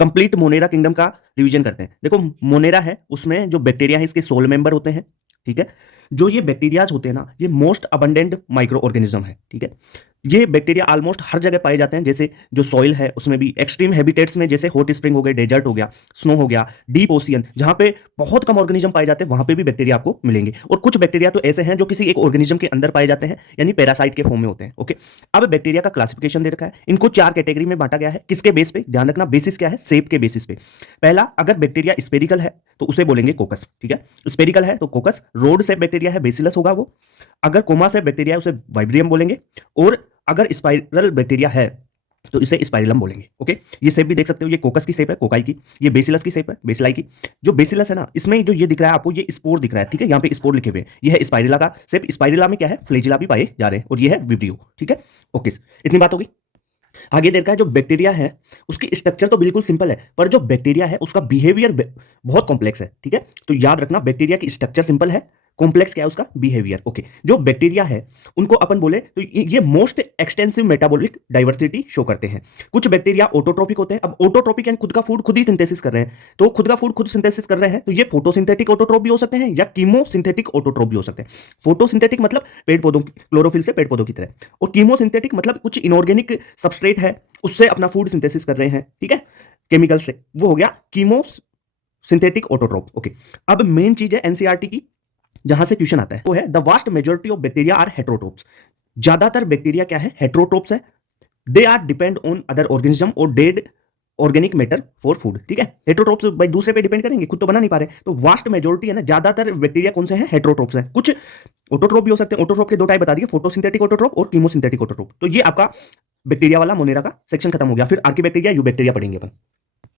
Complete Monera kingdom का revision करते हैं। देखो मोनेरा है, उसमें जो बैक्टीरिया है इसके 16 मेंबर होते हैं, ठीक है। जो ये बैक्टीरियाज होते हैं ना, ये मोस्ट अबंडेंट माइक्रो ऑर्गेनिज्म है, ठीक है। ये बैक्टीरिया ऑलमोस्ट हर जगह पाए जाते हैं, जैसे जो सॉइल है उसमें भी, एक्सट्रीम हैबिटेट्स में जैसे हॉट स्प्रिंग हो गए, डेजर्ट हो गया, स्नो हो गया, डीप ओशियन जहां पे बहुत कम ऑर्गेनिज्म पाए जाते हैं वहां पे भी बैक्टीरिया आपको मिलेंगे। और कुछ बैक्टीरिया तो ऐसे हैं जो किसी एक ऑर्गेनिज्म के अंदर पाए जाते हैं, यानी पैरासाइट के फॉर्म में होते हैं, ओके। अब बैक्टीरिया का क्लासिफिकेशन दे रखा है, इनको 4 कैटेगरी में बांटा गया है। किसके बेस पे? ध्यान रखना, बेसिस क्या है? शेप के बेसिस पे। पहला, अगर बैक्टीरिया स्पेरिकल है तो उसे बोलेंगे कोकस, ठीक है। स्पेरिकल है तो कोकस। रोड से बैक्टीरिया है, बेसिलस होगा वो। अगर कोमा से बैक्टीरिया है उसे वाइब्रियम बोलेंगे। और अगर स्पाइरल बैक्टीरिया है तो इसे स्पाइरलम बोलेंगे, ओके। ये शेप भी देख सकते हो, ये कोकस की शेप है, कोकाई की। ये बेसिलस की शेप है, बेसिलाई की। जो बेसिलस है ना, इसमें जो ये दिख रहा है आपको, ये स्पोर दिख रहा है, ठीक है। यहाँ पे स्पोर लिखे हुए हैं। ये है स्पाइरला का शेप। स्पाइरला में क्या है? फ्लैजिला भी पाए जा रहे हैं। और ये है विब्रियो, ठीक है। ओके, इतनी बात होगी। आगे देखा है, जो बैक्टीरिया है उसकी स्ट्रक्चर तो बिल्कुल सिंपल है, पर जो बैक्टीरिया है उसका बिहेवियर बहुत कॉम्प्लेक्स है, ठीक है। तो याद रखना, बैक्टीरिया की स्ट्रक्चर सिंपल है, कॉम्प्लेक्स क्या है उसका? Behaviour, okay. जो बैक्टीरिया है उनको अपन बोले तो ये most extensive metabolic diversity show करते हैं। कुछ बैक्टीरिया ऑटोट्रोपिक होते हैं। अब ऑटोट्रोपिक यानी खुद का फूड खुद ही सिंथेसिस कर रहे हैं, तो खुद का फूड खुद सिंथेसिस कर रहे हैं, तो ये फोटोसिंथेटिक ऑटोट्रोप भी हो सकते हैं या कीमोसिंथेटिक ऑटोट्रोप भी हो सकते हैं। फोटोसिंथेटिक मतलब पेड़ पौधों, क्लोरोफिल से पेड़ पौधों की तरह। और कीमोसिंथेटिक मतलब कुछ इनऑर्गेनिक सबस्ट्रेट है, उससे अपना फूड सिंथेसिस कर रहे हैं, ठीक है, केमिकल से। वो हो गया कीमो सिंथेटिक ऑटोट्रोप, ओके। अब मेन चीज है एनसीईआरटी की, जहां से क्वेश्चन आता है, वो है the vast majority of bacteria are heterotrophs. ज्यादातर बैक्टीरिया क्या है? हेट्रोट्रोप्स है। They are depend on other organism और dead organic matter for food, ठीक है। हेट्रोट्रोप्स भाई दूसरे पे डिपेंड करेंगे, खुद तो बना नहीं पा रहे। तो वास्ट मेजोरिटी है ना, ज्यादातर बैक्टीरिया कौन से हैं? हेट्रोट्रोप्स हैं। कुछ ऑटोट्रोप भी हो सकते हैं। ऑटोट्रोप के 2 टाइप बता दिए, फोटोसिंथेटिक ऑटोट्रोप और कीमोसिंथेटिक ऑटोट्रोप। तो ये आपका बैक्टीरिया वाला मोनेरा का सेक्शन खत्म हो गया। फिर आर्की बैक्टीरिया, यू बैक्टीरिया पढ़ेंगे अपन।